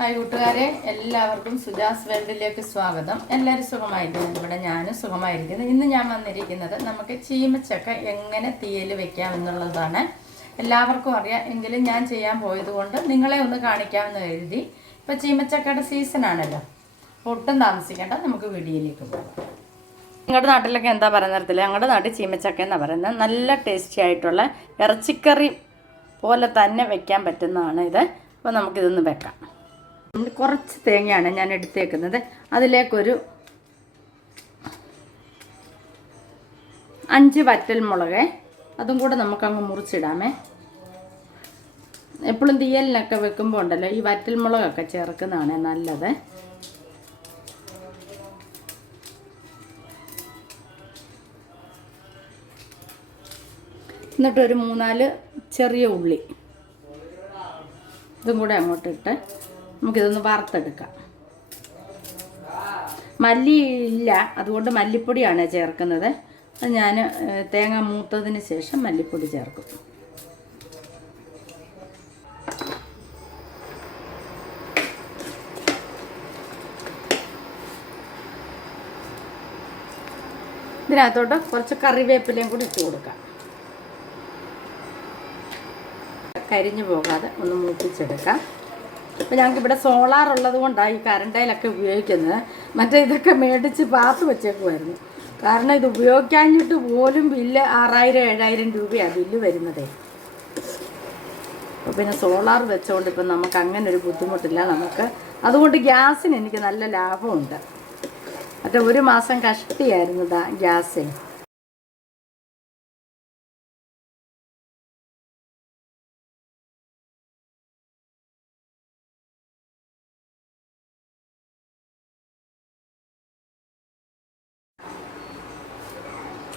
Hi കൂട്ടുകാരെ എല്ലാവർക്കും സുജാസ് വേൾഡിലേക്ക് സ്വാഗതം. എല്ലാവരും സുഖമായിരിക്കുന്നു? ഇവിടെ ഞാനും സുഖമായിരിക്കുന്നു. ഇന്ന് ഞാൻ വന്നിരിക്കുന്നത് നമുക്ക് ചീമച്ചക്ക എങ്ങനെ തീയിൽ വെക്കാം എന്നുള്ളതാണ്. എല്ലാവർക്കും അറിയാം. എങ്കിലും ഞാൻ ചെയ്യാൻ പോയതുകൊണ്ട് നിങ്ങളെ ഒന്ന് കാണിക്കാമെന്ന് കരുതി. ഇപ്പം ചീമച്ചക്കയുടെ സീസണാണല്ലോ ഒട്ടും താമസിക്കേണ്ട. നമുക്ക് വീഡിയോയിലേക്ക് പോകാം. ഞങ്ങളുടെ നാട്ടിലൊക്കെ എന്താ പറയുന്നറിയത്തില്ല ഞങ്ങളുടെ നാട്ടിൽ ചീമച്ചക്ക എന്നാണ് പറയുന്നത്. നല്ല ടേസ്റ്റി ആയിട്ടുള്ള ഇറച്ചിക്കറി പോലെ തന്നെ വെക്കാൻ പറ്റുന്നതാണ് ഇത്. അപ്പോൾ നമുക്കിതൊന്ന് വെക്കാം. കുറച്ച് തേങ്ങയാണ് ഞാൻ എടുത്തേക്കുന്നത്. അതിലേക്കൊരു അഞ്ച് വറ്റൽ മുളക്. അതും കൂടെ നമുക്കങ്ങ് മുറിച്ചിടാമേ. എപ്പോഴും തീയലിനൊക്കെ വെക്കുമ്പോൾ ഉണ്ടല്ലോ ഈ വറ്റൽ മുളകൊക്കെ ചേർക്കുന്നതാണ് നല്ലത്. എന്നിട്ടൊരു മൂന്നാൽ ചെറിയ ഉള്ളി. ഇതും കൂടെ അങ്ങോട്ട് ഇട്ട് നമുക്കിതൊന്ന് വറുത്തെടുക്കാം. മല്ലി ഇല്ല അതുകൊണ്ട് മല്ലിപ്പൊടിയാണ് ചേർക്കുന്നത്. അത് ഞാൻ തേങ്ങ മൂത്തതിന് ശേഷം മല്ലിപ്പൊടി ചേർക്കും. ഇതിനകത്തോട്ട് കുറച്ച് കറിവേപ്പിലയും കൂടി ഇട്ട് കൊടുക്കാം. കരിഞ്ഞു പോകാതെ ഒന്ന് മൂപ്പിച്ചെടുക്കാം. അപ്പോൾ ഞങ്ങൾക്ക് ഇവിടെ സോളാർ ഉള്ളത് കൊണ്ടാണ് ഈ കറണ്ടയിലൊക്കെ ഉപയോഗിക്കുന്നത്. മറ്റേ ഇതൊക്കെ മേടിച്ച് പാത്ത് വെച്ചേക്കുമായിരുന്നു കാരണം ഇത് ഉപയോഗിക്കാഞ്ഞിട്ട് പോലും ബില്ല് ആറായിരം ഏഴായിരം രൂപയാണ് ബില്ല് വരുന്നതേ. അപ്പോൾ പിന്നെ സോളാർ വെച്ചുകൊണ്ട് ഇപ്പം നമുക്ക് അങ്ങനെ ഒരു ബുദ്ധിമുട്ടില്ല നമുക്ക്. അതുകൊണ്ട് ഗ്യാസിന് എനിക്ക് നല്ല ലാഭമുണ്ട്. മറ്റേ ഒരു മാസം കഷ്ടിയായിരുന്നു ഗ്യാസിന്.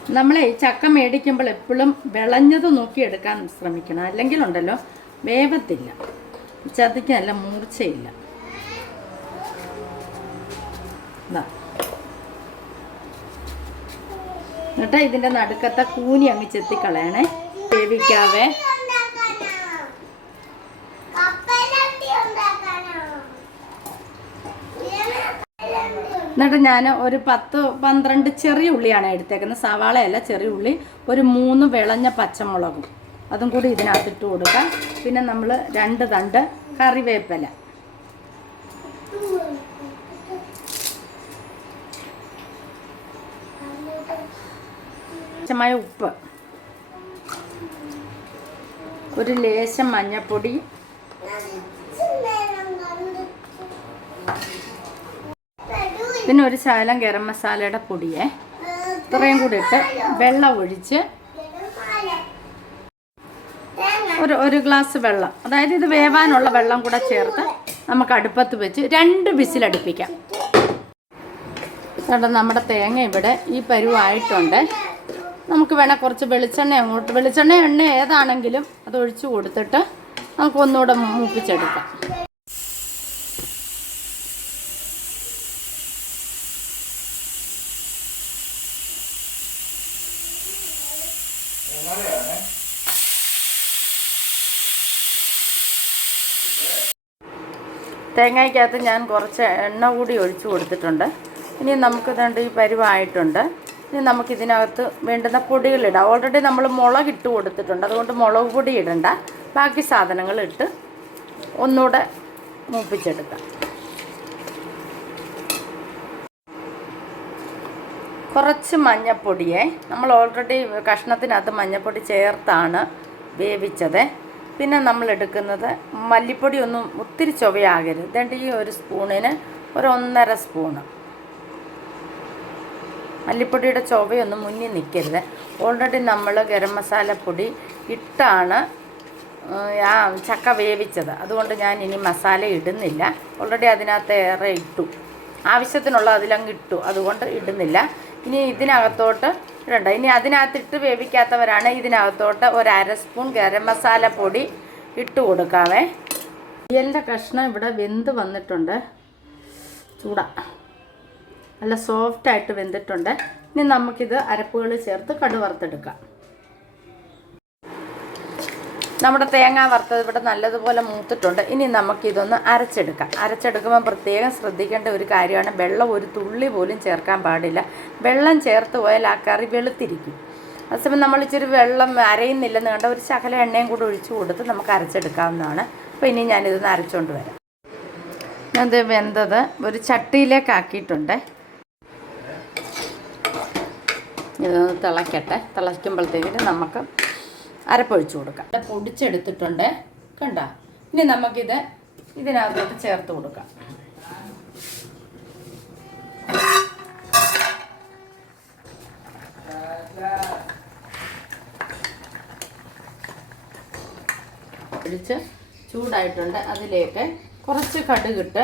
നമ്മൾ ചക്ക മേടിക്കുമ്പോൾ എപ്പോഴും വിളഞ്ഞത് നോക്കി എടുക്കാൻ ശ്രമിക്കണം. അല്ലെങ്കിൽ ഉണ്ടല്ലോ വേവത്തില്ല ചതിക്കല്ല മൂർച്ചയില്ല. എന്നിട്ട് ഇതിന്റെ നടുക്കത്തെ കൂനി അങ്ങ് ചെത്തിക്കളയണേ. വേവിക്കാവേ. എന്നിട്ട് ഞാൻ ഒരു പത്ത് പന്ത്രണ്ട് ചെറിയ ഉള്ളിയാണ് എടുത്തേക്കുന്നത്. സവാളയല്ല ചെറിയ ഉള്ളി. ഒരു മൂന്ന് വിളഞ്ഞ പച്ചമുളകും. അതും കൂടി ഇതിനകത്ത് ഇട്ട് കൊടുക്കാം പിന്നെ നമ്മൾ രണ്ട് തണ്ട് കറിവേപ്പില. ഉപ്പ്. ഒരു ലേശം മഞ്ഞൾപ്പൊടി ഒരു ശകലം ഗരം മസാലയുടെ പൊടിയെ ഇത്രയും കൂടി ഇട്ട് വെള്ളം ഒഴിച്ച് ഒരു ഒരു ഗ്ലാസ് വെള്ളം. അതായത് ഇത് വേവാനുള്ള വെള്ളം കൂടെ ചേർത്ത് നമുക്ക് അടുപ്പത്ത് വെച്ച് രണ്ട് വിസിലടുപ്പിക്കാം ചേട്ടാ നമ്മുടെ തേങ്ങ ഇവിടെ ഈ പരുവായിട്ടുണ്ട്. നമുക്ക് വേണേൽ കുറച്ച് വെളിച്ചെണ്ണ അങ്ങോട്ട് വെളിച്ചെണ്ണ എണ്ണ ഏതാണെങ്കിലും അത് ഒഴിച്ച് കൊടുത്തിട്ട് നമുക്ക് ഒന്നുകൂടെ മൂപ്പിച്ചെടുക്കാം. തേങ്ങയ്ക്കകത്ത് ഞാൻ കുറച്ച് എണ്ണ കൂടി ഒഴിച്ചു കൊടുത്തിട്ടുണ്ട്. ഇനി നമുക്ക് ഇതുണ്ട് ഈ പരിവായിട്ടുണ്ട്. ഇനി നമുക്ക് ഇതിനകത്ത് വേണ്ടുന്ന പൊടികളിടാം. ഓൾറെഡി നമ്മൾ മുളക് ഇട്ട് കൊടുത്തിട്ടുണ്ട്. അതുകൊണ്ട് മുളക് പൊടി ഇടണ്ട. ബാക്കി സാധനങ്ങൾ ഇട്ട് ഒന്നുകൂടെ മൂപ്പിച്ചെടുക്കാം. കുറച്ച് മഞ്ഞപ്പൊടിയെ നമ്മൾ ഓൾറെഡി കഷ്ണത്തിനകത്ത് മഞ്ഞപ്പൊടി ചേർത്താണ് വേവിച്ചത്. പിന്നെ നമ്മൾ എടുക്കുന്നത് മല്ലിപ്പൊടി ഒന്നും ഒത്തിരി ചുവയാകരുത്. ഇതേണ്ട ഈ ഒരു സ്പൂണിന് ഒരു ഒന്നര സ്പൂണ്. മല്ലിപ്പൊടിയുടെ ചൊവയൊന്നും മുന്നിൽ നിൽക്കരുത്. ഓൾറെഡി നമ്മൾ ഗരം മസാലപ്പൊടി ഇട്ടാണ് ആ ചക്ക വേവിച്ചത്. അതുകൊണ്ട് ഞാൻ ഇനി മസാല ഇടുന്നില്ല. ഓൾറെഡി അതിനകത്ത് ഏറെ ഇട്ടു. ആവശ്യത്തിനുള്ള അതിലങ്ങ് ഇട്ടു. അതുകൊണ്ട് ഇടുന്നില്ല. ഇനി ഇതിനകത്തോട്ട് ഇടണ്ട ഇനി അതിനകത്തിട്ട് വേവിക്കാത്തവരാണ് ഇതിനകത്തോട്ട് ഒരു അര സ്പൂൺ ഗരം മസാല പൊടി ഇട്ട് കൊടുക്കാവേ. തീയലിന്റെ കഷ്ണം ഇവിടെ വെന്ത് വന്നിട്ടുണ്ട്. ചൂട. നല്ല സോഫ്റ്റായിട്ട് വെന്തിട്ടുണ്ട്. ഇനി നമുക്കിത് അരപ്പുകൾ ചേർത്ത് കടു വറുത്തെടുക്കാം നമ്മുടെ തേങ്ങ വറുത്തത് ഇവിടെ നല്ലതുപോലെ മൂത്തിട്ടുണ്ട്. ഇനി നമുക്കിതൊന്ന് അരച്ചെടുക്കാം. അരച്ചെടുക്കുമ്പോൾ പ്രത്യേകം ശ്രദ്ധിക്കേണ്ട ഒരു കാര്യമാണ് വെള്ളം ഒരു തുള്ളി പോലും ചേർക്കാൻ പാടില്ല. വെള്ളം ചേർത്ത് പോയാൽ ആ കറി വെളുത്തിരിക്കും. അതേസമയം നമ്മൾ ഇച്ചിരി വെള്ളം അരയുന്നില്ലെന്ന് കണ്ട ഒരു ശകല എണ്ണയും കൂടെ ഒഴിച്ചു കൊടുത്ത് നമുക്ക് അരച്ചെടുക്കാവുന്നതാണ്. അപ്പോൾ ഇനി ഞാനിതൊന്ന് അരച്ചുകൊണ്ട് വരാം. ഇത് വെന്തത് ഒരു ചട്ടിയിലേക്ക് ആക്കിയിട്ടുണ്ട് ഇതൊന്ന് തിളയ്ക്കട്ടെ തിളയ്ക്കുമ്പോഴത്തേക്കിന് നമുക്ക് അരപ്പൊഴിച്ചു കൊടുക്കാം. പൊടിച്ചെടുത്തിട്ടുണ്ട്. കണ്ട? ഇനി നമുക്കിത് ഇതിനകത്തോട്ട് ചേർത്ത് കൊടുക്കാം. പൊടിച്ച് ചൂടായിട്ടുണ്ട്. അതിലേക്ക് കുറച്ച് കടുകിട്ട്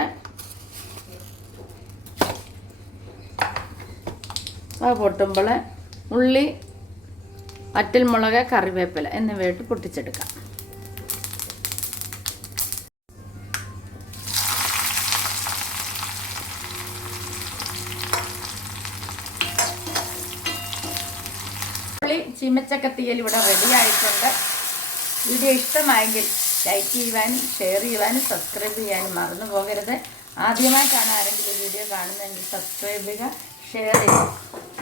ആ പൊട്ടുമ്പോൾ ഉള്ളി വറ്റൽമുളക് കറിവേപ്പില എന്നിവയിട്ട് പൊട്ടിച്ചെടുക്കാം. ഉള്ളി തീയൽ ഇവിടെ റെഡി ആയിട്ടുണ്ട്. വീഡിയോ ഇഷ്ടമായെങ്കിൽ ലൈക്ക് ചെയ്യുവാനും ഷെയർ ചെയ്യുവാനും സബ്സ്ക്രൈബ് ചെയ്യാനും മറന്നു പോകരുത്. ആദ്യമായിട്ടാണ് ആരെങ്കിലും വീഡിയോ കാണുന്നതെങ്കിൽ സബ്സ്ക്രൈബ് ചെയ്യുക ഷെയർ ചെയ്യും.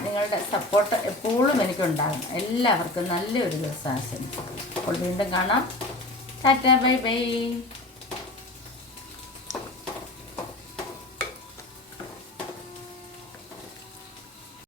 നിങ്ങളുടെ സപ്പോർട്ട് എപ്പോഴും എനിക്കുണ്ടാകും എല്ലാവർക്കും നല്ലൊരു ദിവസം ആശംസിക്കുന്നു അപ്പോൾ വീണ്ടും കാണാം. Tata bye bye.